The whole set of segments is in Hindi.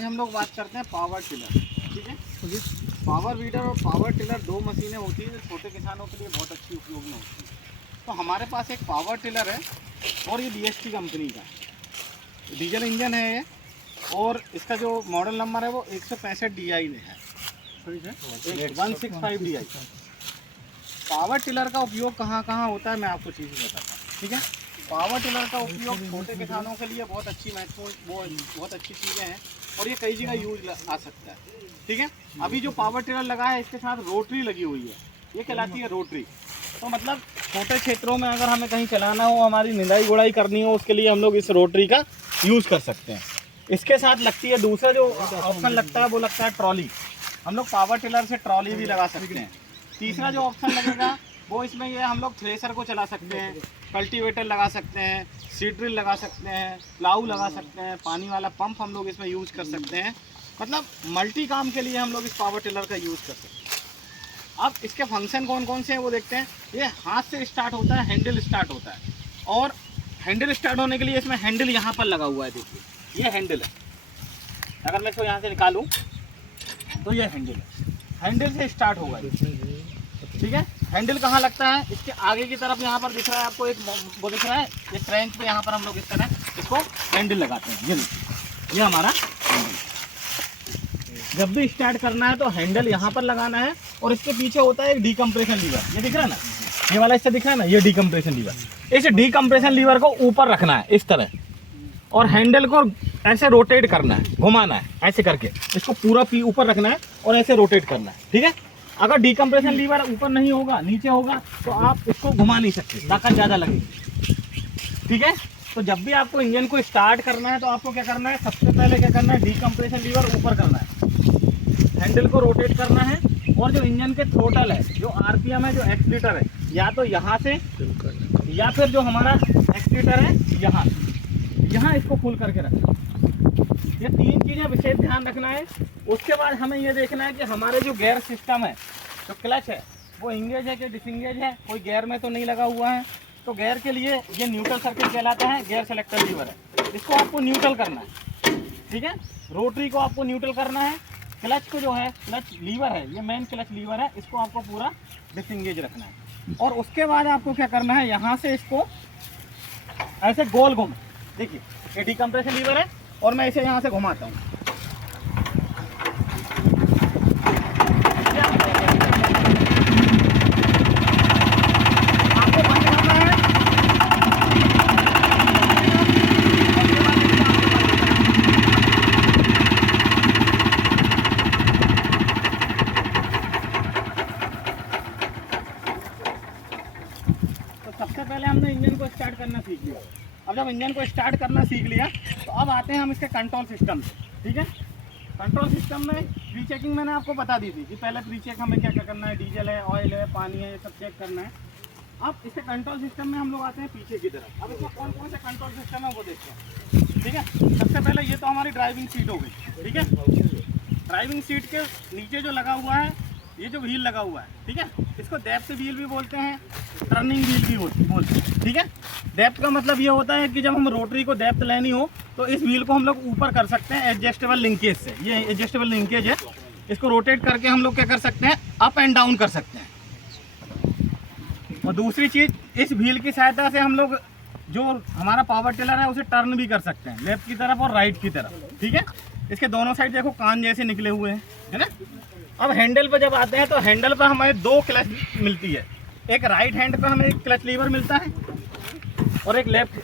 आज हम लोग बात करते हैं पावर टिलर। ठीक है, पावर वीडर और पावर टिलर दो मशीनें होती हैं जो छोटे किसानों के लिए बहुत अच्छी उपयोग में होती है। तो हमारे पास एक पावर टिलर है और ये BST कंपनी का है, डीजल इंजन है ये, और इसका जो मॉडल नंबर है वो 165 DI में है, 165 DI। पावर टिलर का उपयोग कहाँ कहाँ होता है मैं आपको चीज़ बताता हूँ। ठीक है, पावर टिलर का उपयोग छोटे किसानों के लिए बहुत अच्छी महत्वपूर्ण बहुत अच्छी चीज़ें हैं और ये कई जगह यूज आ सकता है। ठीक है, अभी जो पावर टिलर लगा है इसके साथ रोटरी लगी हुई है, ये कहलाती है रोटरी। तो मतलब छोटे क्षेत्रों में अगर हमें कहीं चलाना हो, हमारी निदाई गुड़ाई करनी हो, उसके लिए हम लोग इस रोटरी का यूज़ कर सकते हैं। इसके साथ लगती है दूसरा जो ऑप्शन लगता है वो लगता है ट्रॉली। हम लोग पावर टिलर से ट्रॉली भी लगा सकते हैं। तीसरा जो ऑप्शन लगेगा वो इसमें ये हम लोग थ्रेसर को चला सकते हैं, कल्टीवेटर लगा सकते हैं, सीड ड्रिल लगा सकते हैं, प्लाऊ लगा सकते हैं, पानी वाला पंप हम लोग इसमें यूज़ कर सकते हैं। मतलब मल्टी काम के लिए हम लोग इस पावर टिलर का यूज़ कर सकते हैं। अब इसके फंक्शन कौन कौन से हैं वो देखते हैं। ये हाथ से स्टार्ट होता है, हैंडल स्टार्ट होता है, और हैंडल स्टार्ट होने के लिए इसमें हैंडल यहाँ पर लगा हुआ है। देखिए ये हैंडल है, अगर मैं इसको यहाँ से निकालूँ तो ये हैंडल है, हैंडल से स्टार्ट होगा। ठीक है, हैंडल कहाँ लगता है, इसके आगे की तरफ यहाँ पर दिख रहा है आपको एक वो दिख रहा है, ये क्रैंच पे यहाँ पर हम लोग इस तरह इसको हैंडल लगाते हैं। ये देखिए ये हमारा हैंडल। जब भी स्टार्ट करना है तो हैंडल यहाँ पर लगाना है, और इसके पीछे होता है एक डीकम्प्रेशन लीवर, ये दिख रहा है ना, ये वाला इससे दिख रहा है ना, ये डीकम्प्रेशन लीवर। इस डीकम्प्रेशन लीवर को ऊपर रखना है इस तरह, और हैंडल को ऐसे रोटेट करना है, घुमाना है ऐसे करके, इसको पूरा ऊपर रखना है और ऐसे रोटेट करना है। ठीक है, अगर डीकम्प्रेशन लीवर ऊपर नहीं होगा, नीचे होगा, तो आप इसको घुमा नहीं सकते, ताकत ज़्यादा लगेगी। ठीक है, तो जब भी आपको इंजन को स्टार्ट करना है तो आपको क्या करना है, सबसे पहले क्या करना है, डीकम्प्रेशन लीवर ऊपर करना है, हैंडल को रोटेट करना है, और जो इंजन के थ्रोटल है, जो RPM है, जो एक्सीलरेटर है, या तो यहाँ से या फिर जो हमारा एक्सीलरेटर है यहाँ इसको फुल करके रखना। ये तीन चीज़ें विशेष ध्यान रखना है। उसके बाद हमें ये देखना है कि हमारे जो गियर सिस्टम है, जो क्लच है, वो इंगेज है कि डिसंगेज है, कोई गियर में तो नहीं लगा हुआ है। तो गियर के लिए ये न्यूट्रल सर्किट कहलाता है, गियर सेलेक्टर लीवर है, इसको आपको न्यूट्रल करना है। ठीक है, रोटरी को आपको न्यूट्रल करना है। क्लच को जो है, क्लच लीवर है, ये मेन क्लच लीवर है, इसको आपको पूरा डिसंगेज रखना है। और उसके बाद आपको क्या करना है, यहाँ से इसको ऐसे गोल घुमा। देखिए ये डीकम्प्रेशन लीवर है और मैं इसे यहाँ से घुमाता हूँ। आपको बंद करना है, तो सबसे पहले हमने इंजन को स्टार्ट करना सीख लिया। अब जब इंजन को स्टार्ट करना सीख लिया तो अब आते हैं हम इसके कंट्रोल सिस्टम से। ठीक है, कंट्रोल सिस्टम में प्री चेकिंग मैंने आपको बता दी थी कि पहले प्री चेक हमें क्या क्या करना है, डीजल है, ऑयल है, पानी है, ये सब चेक करना है। अब इसके कंट्रोल सिस्टम में हम लोग आते हैं पीछे की तरफ। अब इसमें कौन कौन से कंट्रोल सिस्टम है वो देखते हैं। ठीक है, सबसे पहले ये तो हमारी ड्राइविंग सीट हो गई। ठीक है, ड्राइविंग सीट के नीचे जो लगा हुआ है, ये जो व्हील लगा हुआ है, ठीक है, इसको डेप्थ व्हील भी बोलते हैं, टर्निंग व्हील भी बोलते हैं। ठीक है, डेप्थ का मतलब ये होता है कि जब हम रोटरी को डेप्थ लेनी हो तो इस व्हील को हम लोग ऊपर कर सकते हैं एडजस्टेबल लिंकेज से। ये एडजस्टेबल लिंकेज है, इसको रोटेट करके हम लोग क्या कर सकते हैं, अप एंड डाउन कर सकते हैं। और दूसरी चीज़, इस व्हील की सहायता से हम लोग जो हमारा पावर टिलर है उसे टर्न भी कर सकते हैं, लेफ्ट की तरफ और राइट की तरफ। ठीक है, इसके दोनों साइड देखो कान जैसे निकले हुए हैं, है ना। अब हैंडल पर जब आते हैं तो हैंडल पर हमें दो क्लच मिलती है, एक राइट हैंड पे हमें एक क्लच लीवर मिलता है और एक लेफ्ट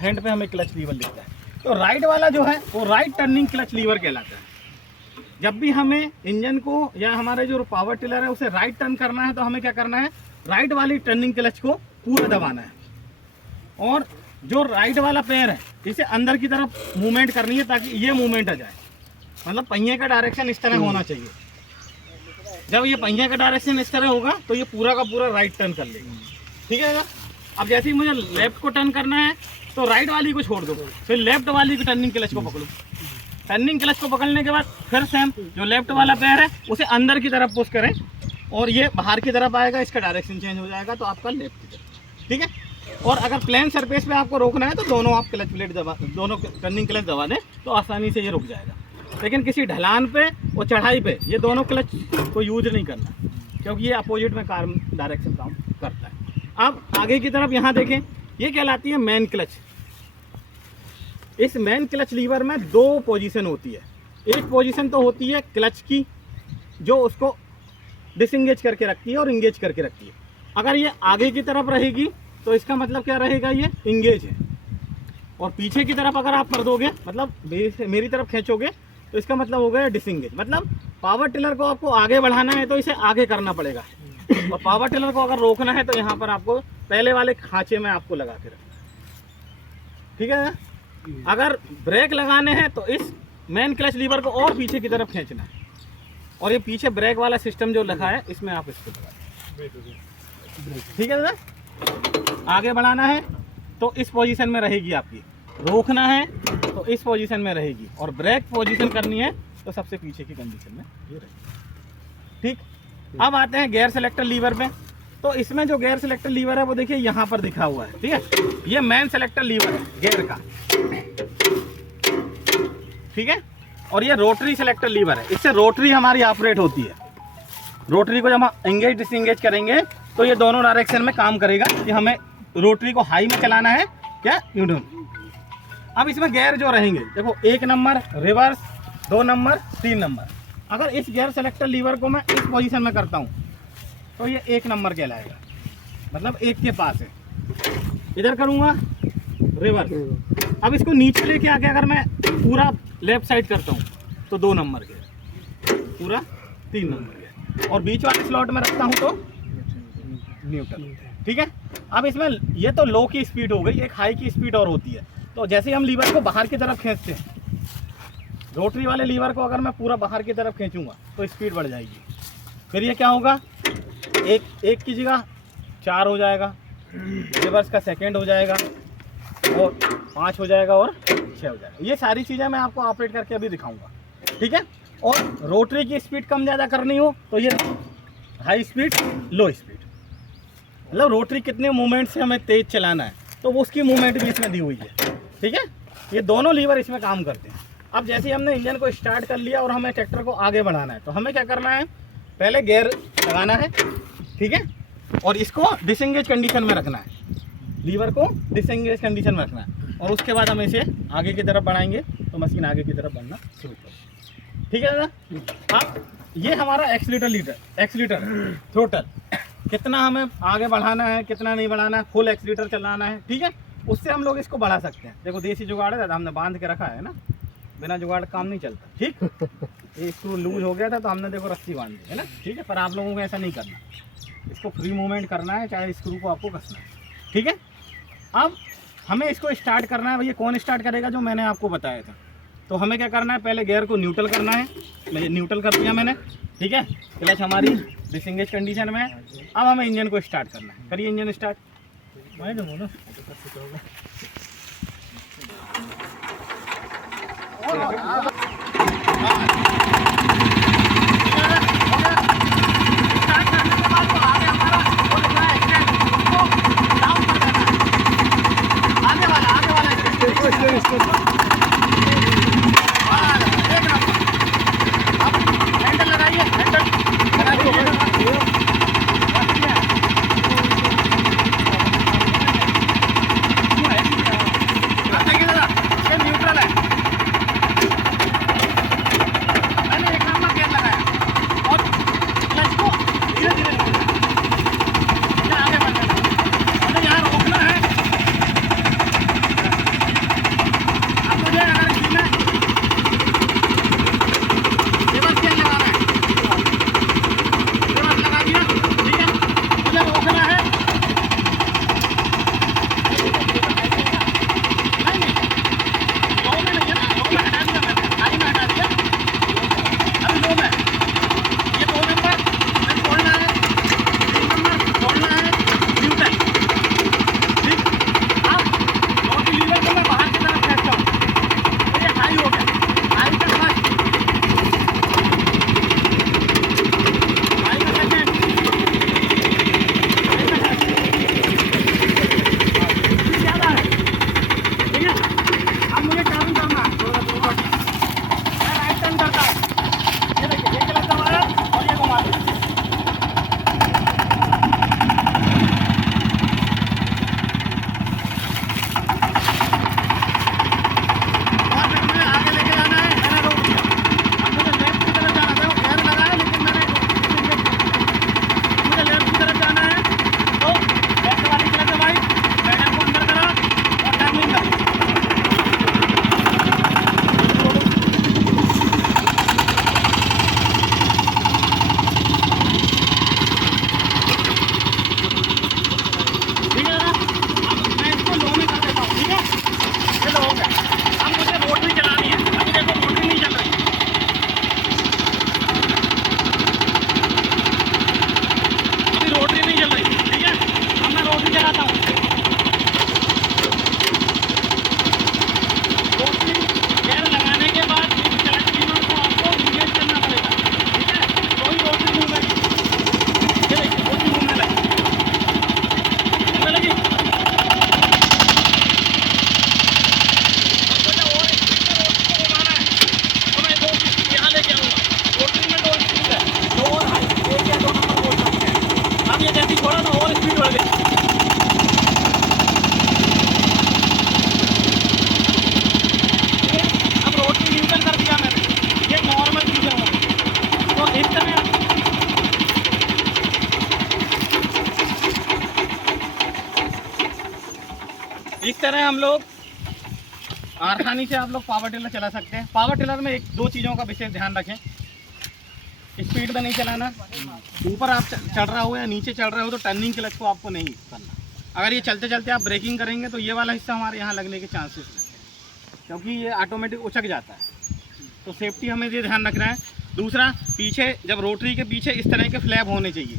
हैंड पे हमें क्लच लीवर मिलता है। तो राइट वाला जो है वो राइट टर्निंग क्लच लीवर कहलाता है। जब भी हमें इंजन को या हमारे जो पावर टिलर है उसे राइट टर्न करना है तो हमें क्या करना है, राइट वाली टर्निंग क्लच को पूरा दबाना है, और जो राइट वाला पैर है इसे अंदर की तरफ मूवमेंट करनी है ताकि ये मूवमेंट आ जाए। मतलब पहिए का डायरेक्शन इस तरह होना चाहिए। जब ये पहिए का डायरेक्शन इस तरह होगा तो ये पूरा का पूरा राइट टर्न कर लेगी। ठीक है, अब जैसे ही मुझे लेफ्ट को टर्न करना है तो राइट वाली को छोड़ दो, फिर लेफ्ट वाली की टर्निंग क्लच को पकड़ो। टर्निंग क्लच को पकड़ने के बाद फिर सेम जो लेफ्ट वाला पैर है उसे अंदर की तरफ पुश करें और ये बाहर की तरफ आएगा, इसका डायरेक्शन चेंज हो जाएगा तो आपका लेफ्ट की तरफ। ठीक है, और अगर प्लेन सरफेस पे आपको रोकना है तो दोनों आप क्लच प्लेट दबा, दोनों टर्निंग क्लच दबा दें तो आसानी से ये रुक जाएगा। लेकिन किसी ढलान पे और चढ़ाई पे ये दोनों क्लच को यूज नहीं करना, क्योंकि ये अपोजिट में कार डायरेक्शन काम करता है। अब आगे की तरफ यहाँ देखें, ये कहलाती है मेन क्लच। इस मेन क्लच लीवर में दो पोजीशन होती है। एक पोजीशन तो होती है क्लच की, जो उसको डिसएंगेज करके रखती है और इंगेज करके रखती है। अगर ये आगे की तरफ रहेगी तो इसका मतलब क्या रहेगा, ये इंगेज है। और पीछे की तरफ अगर आप कर दोगे, मतलब मेरी तरफ खींचोगे, तो इसका मतलब हो गया डिसएंगेज। मतलब पावर टिलर को आपको आगे बढ़ाना है तो इसे आगे करना पड़ेगा, और पावर टिलर को अगर रोकना है तो यहाँ पर आपको पहले वाले खांचे में आपको लगा के रखना, ठीक है ना। अगर ब्रेक लगाने हैं तो इस मेन क्लच लीवर को और पीछे की तरफ खींचना है, और ये पीछे ब्रेक वाला सिस्टम जो लगा है इसमें आप इसको लगा, ठीक है ना। आगे बढ़ाना है तो इस पोजीशन में रहेगी आपकी, रोकना है तो इस पोजीशन में रहेगी, और ब्रेक पोजीशन करनी है तो सबसे पीछे की कंडीशन में ये रहेगी, ठीक। अब आते हैं गियर सेलेक्टर लीवर पे। तो इसमें जो गियर सेलेक्टर लीवर है वो देखिए यहाँ पर दिखा हुआ है, ठीक है। ये मेन सेलेक्टर लीवर है गियर का, ठीक है। और ये रोटरी सेलेक्टर लीवर है, इससे रोटरी हमारी ऑपरेट होती है। रोटरी को जब हम एंगेज डिसएंगेज करेंगे तो ये दोनों डायरेक्शन में काम करेगा कि हमें रोटरी को हाई में चलाना है क्या, न्यूट्रल। अब इसमें गियर जो रहेंगे देखो, 1 नंबर रिवर्स, 2 नंबर, 3 नंबर। अगर इस गियर सेलेक्टर लीवर को मैं इस पोजीशन में करता हूँ तो ये 1 नंबर कहलाएगा, मतलब 1 के पास है। इधर करूँगा रिवर्स। अब इसको नीचे लेके आके अगर मैं पूरा लेफ्ट साइड करता हूँ तो 2 नंबर गियर, पूरा 3 नंबर गियर, और बीच वाले स्लॉट में रखता हूँ तो न्यूट्रल, ठीक है। अब इसमें ये तो लो की स्पीड हो गई, एक हाई की स्पीड और होती है। तो जैसे हम लीवर को बाहर की तरफ खींचते हैं, रोटरी वाले लीवर को अगर मैं पूरा बाहर की तरफ खींचूंगा तो स्पीड बढ़ जाएगी। फिर ये क्या होगा, एक की जगह 4 हो जाएगा, रिवर्स का सेकंड हो जाएगा, और 5 हो जाएगा, और 6 हो जाएगा। ये सारी चीज़ें मैं आपको ऑपरेट करके अभी दिखाऊंगा, ठीक है। और रोटरी की स्पीड कम ज़्यादा करनी हो तो ये हाई स्पीड, लो स्पीड, मतलब रोटरी कितने मूवमेंट से हमें तेज़ चलाना है तो वो उसकी मूवमेंट भी इसमें दी हुई है, ठीक है। ये दोनों लीवर इसमें काम करते हैं। अब जैसे हमने इंजन को स्टार्ट कर लिया और हमें ट्रैक्टर को आगे बढ़ाना है तो हमें क्या करना है, पहले गियर लगाना है, ठीक है, और इसको डिसएंगेज कंडीशन में रखना है, लीवर को डिसएंगेज कंडीशन में रखना है, और उसके बाद हम इसे आगे की तरफ बढ़ाएंगे तो मशीन आगे की तरफ बढ़ना शुरू करेगी, ठीक है ना। अब ये हमारा एक्सीलेटर थ्रोटल, कितना हमें आगे बढ़ाना है, कितना नहीं बढ़ाना है, फुल एक्सीलेटर चलाना है, ठीक है। उससे हम लोग इसको बढ़ा सकते हैं। देखो देसी जुगाड़ है, हमने बांध के रखा है ना, बिना जुगाड़ काम नहीं चलता, ठीक। ये स्क्रू लूज हो गया था तो हमने देखो रस्सी बांध दी है ना, ठीक है। पर आप लोगों को ऐसा नहीं करना, इसको फ्री मूवमेंट करना है, चाहे स्क्रू को आपको कसना है, ठीक है। अब हमें इसको स्टार्ट करना है। भैया कौन स्टार्ट करेगा, जो मैंने आपको बताया था। तो हमें क्या करना है, पहले गियर को न्यूट्रल करना है, न्यूट्रल कर दिया मैंने, ठीक है। क्लच हमारी डिसएंगेज कंडीशन में है। अब हमें इंजन को स्टार्ट करना है। करिए इंजन स्टार्ट। हम लोग आसानी से आप लोग पावर टिलर चला सकते हैं। पावर टिलर में एक दो चीज़ों का विशेष ध्यान रखें, स्पीड में नहीं चलाना। ऊपर आप चढ़ रहा हो या नीचे चढ़ रहे हो तो टर्निंग क्लच को आपको नहीं करना। अगर ये चलते चलते आप ब्रेकिंग करेंगे तो ये वाला हिस्सा हमारे यहाँ लगने के चांसेस रहते हैं, क्योंकि ये ऑटोमेटिक उचक जाता है। तो सेफ्टी हमें ये ध्यान रखना है। दूसरा, पीछे जब रोटरी के पीछे इस तरह के फ्लैप होने चाहिए,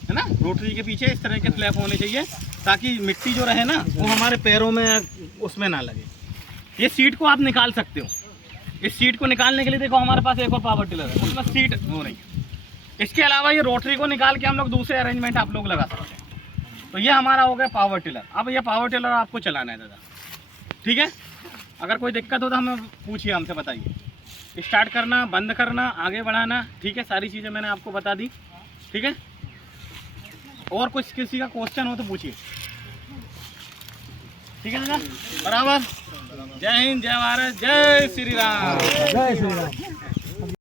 है ना, रोटरी के पीछे इस तरह के फ्लैप होने चाहिए, ताकि मिट्टी जो रहे ना वो हमारे पैरों में उसमें ना लगे। ये सीट को आप निकाल सकते हो। इस सीट को निकालने के लिए देखो हमारे पास एक और पावर टिलर है, उसमें सीट हो रही है। इसके अलावा ये रोटरी को निकाल के हम लोग दूसरे अरेंजमेंट आप लोग लगा सकते हैं। तो ये हमारा हो गया पावर टिलर। अब ये पावर टिलर आपको चलाना है दादा, ठीक है। अगर कोई दिक्कत हो तो हमें पूछिए, हमसे बताइए। स्टार्ट करना, बंद करना, आगे बढ़ाना, ठीक है, सारी चीज़ें मैंने आपको बता दी, ठीक है। और कुछ किसी का क्वेश्चन हो तो पूछिए, ठीक है दादा, बराबर। जय हिंद, जय भारत, जय श्री राम। जय श्री राम।